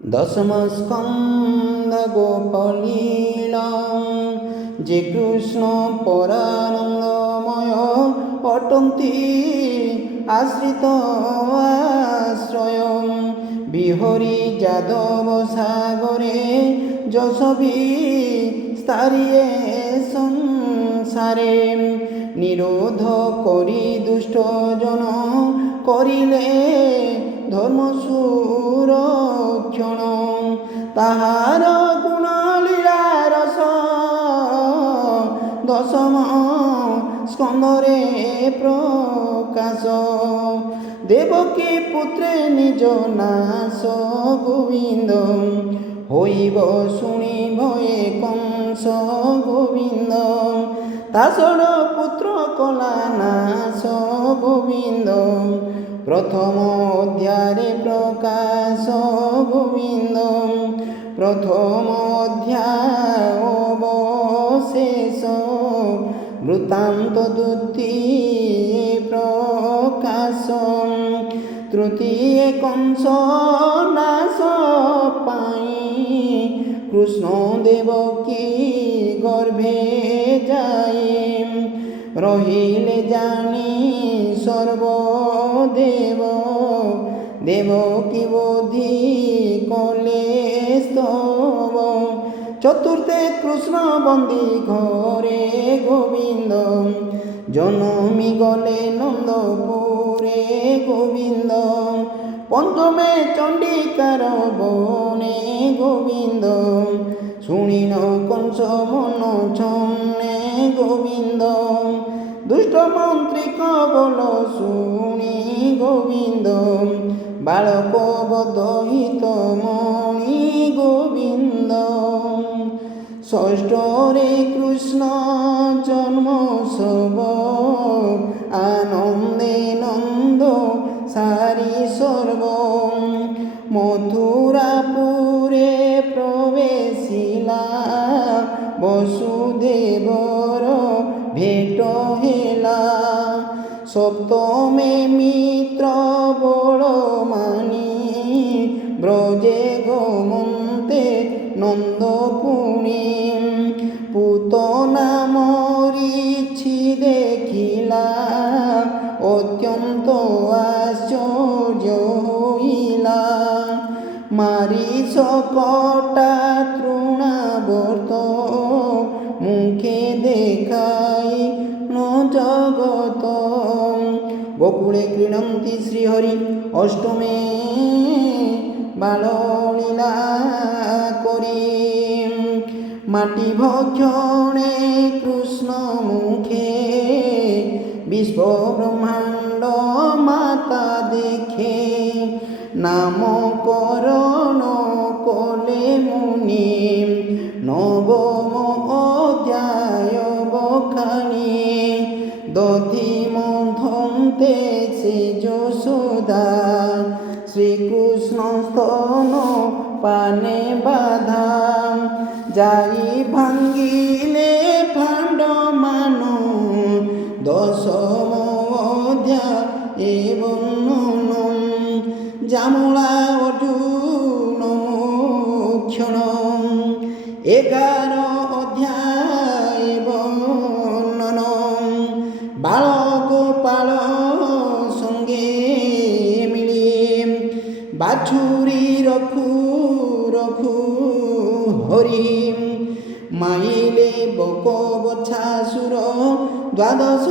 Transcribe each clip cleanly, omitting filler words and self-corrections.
দশম স্কন্ধ গোপলীলাম যে কৃষ্ণ পরানন্দময় অটন্তি আশ্রিত আশ্রয় বিহরি যাদব সাগরে যশবি স্তারিয়ে সংসারে নিরোধ করি দুষ্ট জন করিলে ধর্ম সুরক্ষণ তাহার গুণলীলা রস দশম স্কন্ধরে প্রকাশ দেবকী পুত্রে নিজ নাশ গোবিন্দ হইব শুনি ভয়ে কংস গোবিন্দ তাছড় পুত্র কলা নাশ গোবিন্দ প্রথম অধ্যায়ে প্রকাশ গোবিন্দ প্রথম অধ্যায় অবশেষ বৃত্তান্ত দ্বিতীয় প্রকাশ তৃতীয় কংস নাশ পাই কৃষ্ণ দেবকী গর্ভে যাই রহিলে জানি সর্বদেব দেবকী বোধি কলে স্তব চতুর্থে কৃষ্ণ বন্দী ঘরে গোবিন্দ জনমী গলে নন্দপুরে গোবিন্দ পঞ্চমে চণ্ডিকার বনে গোবিন্দ শুনিল কংস মন ছন্নে গোবিন্দ দুষ্ট মন্ত্রী কবল শুনি গোবিন্দ বালক বদহিত মণি গোবিন্দ ষষ্ঠরে কৃষ্ণ জন্মোৎসব আনন্দে নন্দ সারি সর্ব মথুরাপুরে প্রবেশিলা বসুদেবর ভেট হেলা সপ্তমে মিত্র বড় মানি ব্রজে গোমন্তে নন্দপুণী পুতনা মরিছি দেখিলা অত্যন্ত আশ্চর্য হইলা মারিচ কটা তৃণাবর্ত মুখে দেখাই ন জগত গোকুলে ক্রীড়ন্তি শ্রীহরি অষ্টমে বাললীলা করি মাটি ভক্ষণে কৃষ্ণ মুখে বিশ্ব ব্রহ্মাণ্ড মাতা দেখে নামকরণ কলে মুনি নবম অধ্যায় বখানি দধি মন্থন্তে সে যশোদা শ্রীকৃষ্ণ স্তন পানে বাধা যাই ভাঙ্গিলে ভাণ্ড মান দশম অধ্যায় বর্ণন জামলা অর্জুন মোক্ষণ 11 অধ্যায় বর্ণন বালগোপাল সঙ্গে মিলি বাছুরি রঘু রঘু হরি মাইলে বক বছাসুর দ্বাদশ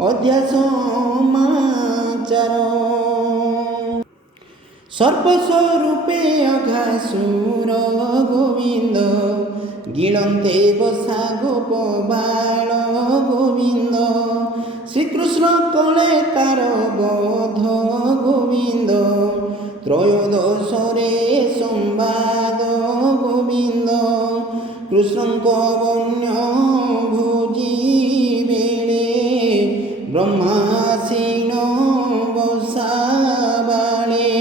অধ্যায় সমাচার সর্বস্বরূপে অঘাসুর গোবিন্দ গিলন্তে বসা গোপ বাল গোবিন্দ শ্রীকৃষ্ণ কলে তার বধ গোবিন্দ ত্রয়োদশরে সম্বাদ গোবিন্দ কৃষ্ণଙ୍କ বন্য ভোজি বেড়ে ব্রহ্মাসীন বসা বালে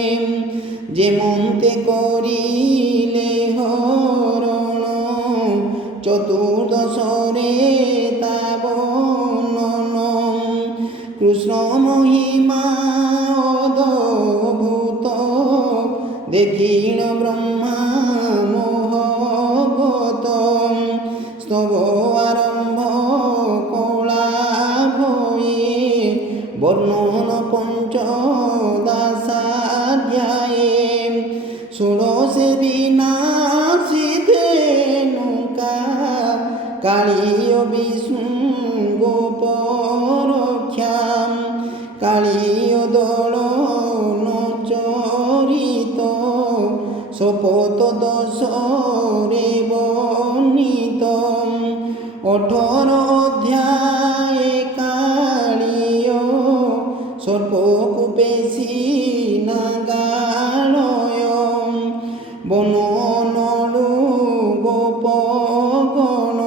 যেমন্তে করিলে হরণ চতুর্দশরে তা বর্ণন কৃষ্ণ মহিমা অদ্ভুত দেখিল ব্রহ্মা মোহগত স্তব আরম্ভ কলা ভয়ে বর্ণন পঞ্চদশাধ্যায়ে ষোড়শে বিনাশিতে নৌকা কালীয় বিষ্ণু গোপরক্ষা কালীয় দলন চরিত শপথ দশরে বর্ণিত 18 অধ্যায়ে কালীয় সর্পকূপে নাগালয় বননলু গোপগণ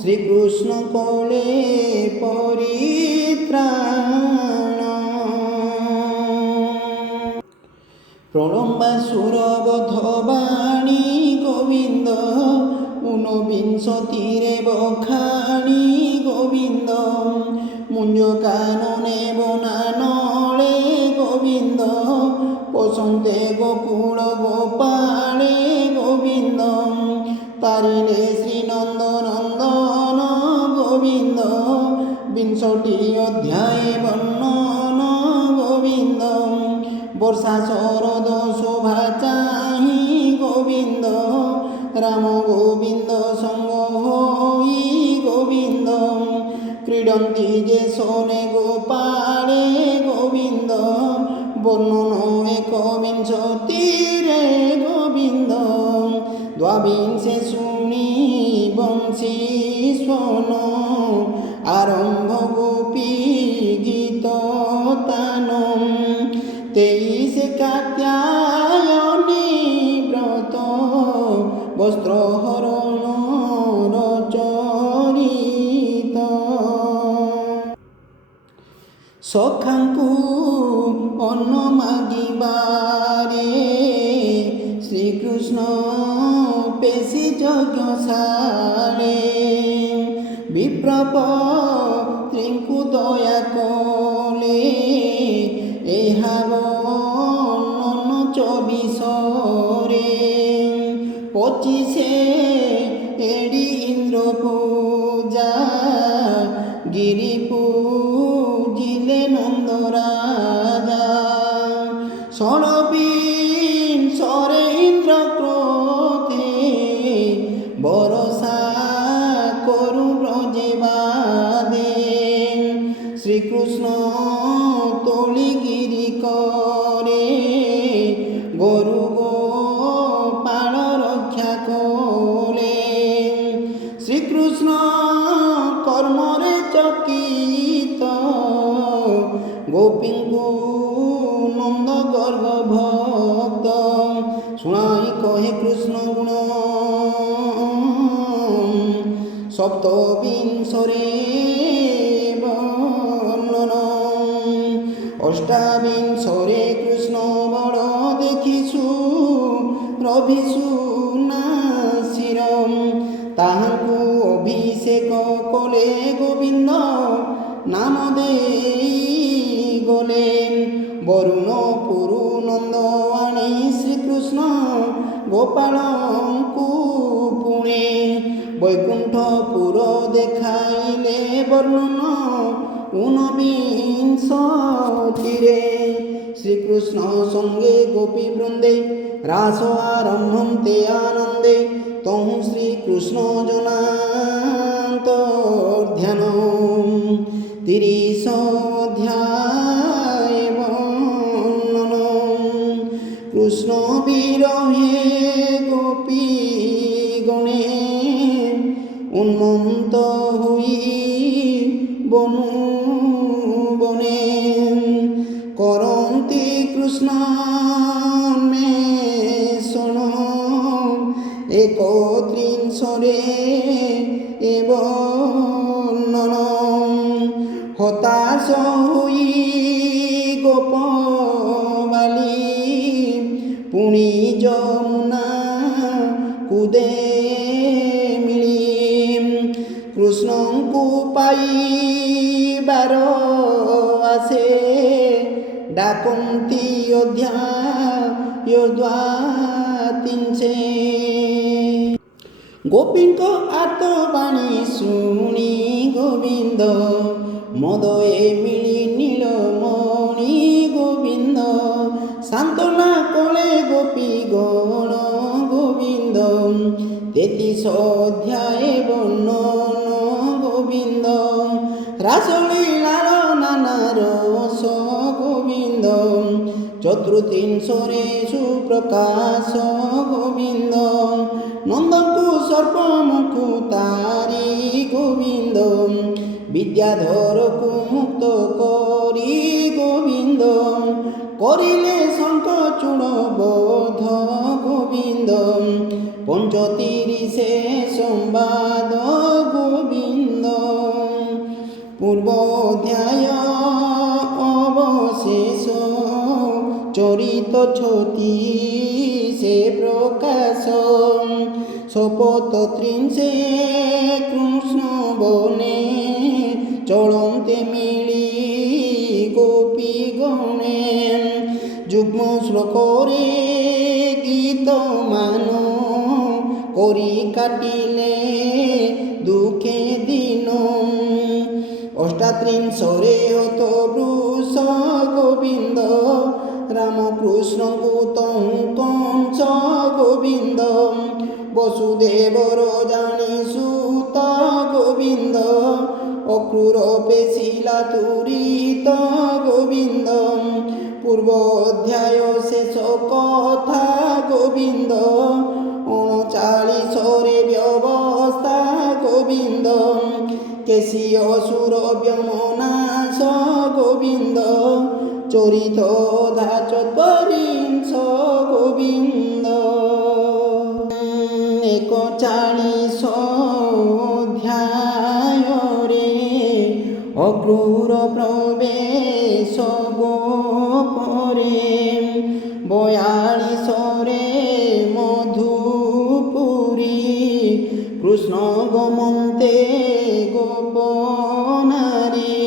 শ্রীকৃষ্ণ কলে পরিত্রাণ প্রলম্বাসুর বধবাণী গোবিন্দ ঊনবিংশতিরে বখাণী গোবিন্দ মুঞ্জ কাননে বনানলে গোবিন্দ বসন্তে গোকুল গোপালে গোবিন্দ তারিলে শ্রীনন্দনন্দন গোবিন্দ 20 অধ্যায়ে বর্ণন গোবিন্দ বর্ষা শরদ শোভা চাহি গোবিন্দ রাম গোবিন্দ সঙ্গ হই গোবিন্দ ক্রীড়ন্তি যে শোনে গোপালে গোবিন্দ বর্ণন 21 গোবিন্দ দ্বাবিংশে শুনি বংশী স্বন আরম্ভ গোপী গীত তানম 23 কাত্যায়নী ব্রত বস্ত্রহরণ রচরিত সখাঙ্কু অন্ন মাগিবারে শ্রীকৃষ্ণ পেশি যজ্ঞশালে বিপ্রপত্রীଙ୍କୁ দয়া কলে ଏହା ବର୍ଣ୍ଣନ 24ରେ 25 ଏଡ଼ି ଇନ୍ଦ୍ର ପୂଜା ଗିରି ପୂଜିଲେ ନନ୍ଦ ରାଜା 16 ইন্দ্র ক্রোধে বরষা করু ব্রজে বাদে শ্রীকৃষ্ণ তলি গিরি করে গরু গোপাল রক্ষা কলে শ্রীকৃষ্ণ কর্মরে চকিত গোপীঙ্কু নন্দ গর্ভ ভক্ত শুনাই কহে কৃষ্ণ গুণ সপ্তবিংশরে বর্ণন অষ্টাবিংশরে কৃষ্ণ বড় দেখিছু রভিছু নাসির তাহাଙ୍କୁ অভিষেক কলে গোবিন্দ নাম দেই গলে বরুণ পুরু নন্দ আনি শ্রীকৃষ্ণ গোপালଙ୍କୁ পুণে বৈকুণ্ঠপুর দেখাইলে বর্ণন 19টিরে শ্রীকৃষ্ণ সঙ্গে গোপী বৃন্দে রাস আরম্ভন্তে আনন্দে তহু শ্রীকৃষ্ণ জনান্তর্ধ্যান 30 অধ্যায়ে বর্ণন কৃষ্ণ বিরহে গোপী গণে উন্মন্ত হই বনু বনে করন্তি কৃষ্ণ মেষণ 31রে বর্ণন হতাশ হই গোপবালী পুଣି যমুনা কুদে মিলি কৃষ্ণଙ୍କୁ পাইবার আসে ডাকନ୍ତି ଅଧ୍ୟାୟ योद्वातींचे गोपींक आर्तबाणी शुणी गोविंद मदये मिली नीलमणि गोविंद सान्त्वना कले गोपी गण गोविंद 33 অধ্যায় বর্ণন গোবিন্দ রাসলীলার নানা রস গোবিন্দ চতুর্থিংশরে সুপ্রকাশ গোবিন্দ নন্দকু সর্বমুখু তারি গোবিন্দ বিদ্যাধরকু মুক্ত করি গোবিন্দ করিলে শঙ্খচূড় বোধ গোবিন্দ পঞ্চতিরিশে সংবাদ গোবিন্দ পূর্বোধ্যায় অবশেষ চরিত ছত্রিশে প্রকাশ শপথ ত্রিংশে কৃষ্ণ বনে চলন্তে মিলি গোপী গণে যুগ্ম শ্লোকরে গীত মান করি কাটিলে দুঃখে দিন অষ্টাত্রিংশরে হত বৃষ গোবিন্দ রামকৃষ্ণଙ୍କୁ কংস গোবিন্দ বসুদেবর জানি সুত গোবিন্দ অক্রূর পেশিলা তুরিত গোবিন্দ পূর্ব অধ্যায় শেষ কথা গোবিন্দ 39রে ব্যবস্থা গোবিন্দ কেশী অসুর ব্যোমনাশ গোবিন্দ চরিত অধা চত্বরিংশ গোবিন্দ 41 অধ্যায়রে অক্রূর প্রবেশ গোপরে 42রে মধুপুরী কৃষ্ণ গমন্তে গোপনারী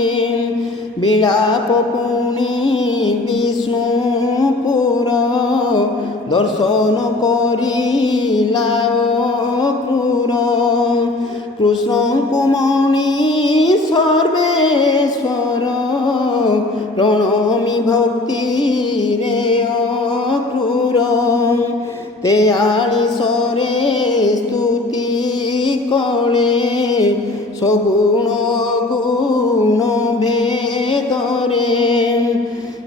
বিলাপ পুনি বিষ্ণুপুর দর্শন করিলা অক্রূর কৃষ্ণଙ୍କୁ মণি সর্বেশ্বর প্রণমি ভক্তি রে অক্রূর 43রে স্তুতি কলে সগুণ গুণ ভেদরে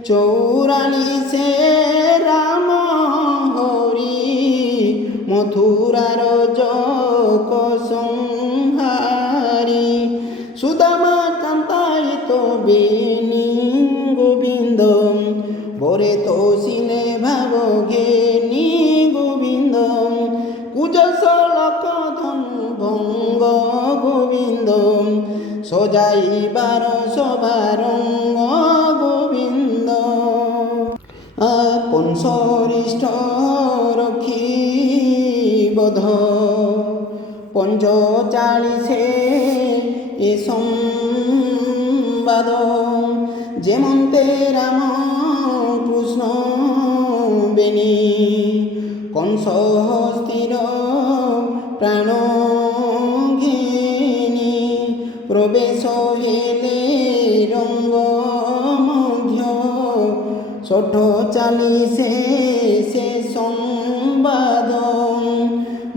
44রে রাম হরি মথুরার জক সংহারি সুদামা কান্তায়িত বেণী গোবিন্দ বরে তোষিলে ভাব ঘেনি গোবিন্দ কুজশলক ধনু ভঙ্গ গোবিন্দ সজাইবার সভারঙ্গ গোবিন্দ পঞ্চরিষ্ঠ রক্ষী বধ 45রে এ সংবাদ যেমন্তে রাম কৃষ্ণ বেণী কংস হস্তির প্রাণ ঘেনি প্রবেশ হেলে রঙ্গ মধ্য 46রে সে সংবাদ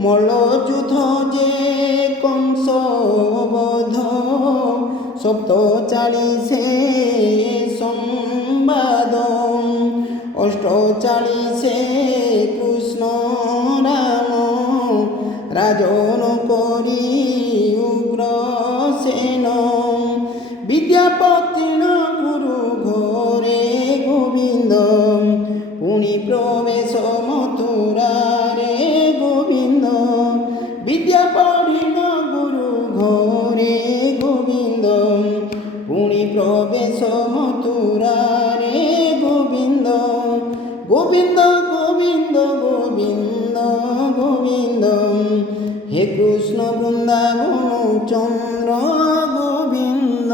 মল্লযুদ্ধ যে কংস বধ 47রে সংবাদ 48রে কৃষ্ণ রাম রাজন করি উগ্রসেন বিদ্যাপতির গুরু ঘরে গোবিন্দ পুনি প্রবেশ মথুরারে গোবিন্দ বিদ্যাপতির গুরু ঘরে গোবিন্দ পুনি প্রবেশ মথুরারে গোবিন্দ গোবিন্দ গোবিন্দ গোবিন্দ গোবিন্দ হে কৃষ্ণ বৃন্দাবন চন্দ্র গোবিন্দ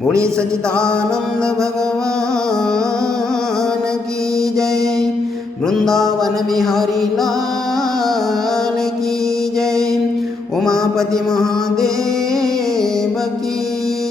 बोलिए सच्चिदानंद भगवान वृंदावन बिहारी लाल की जय। उमापति महादेव की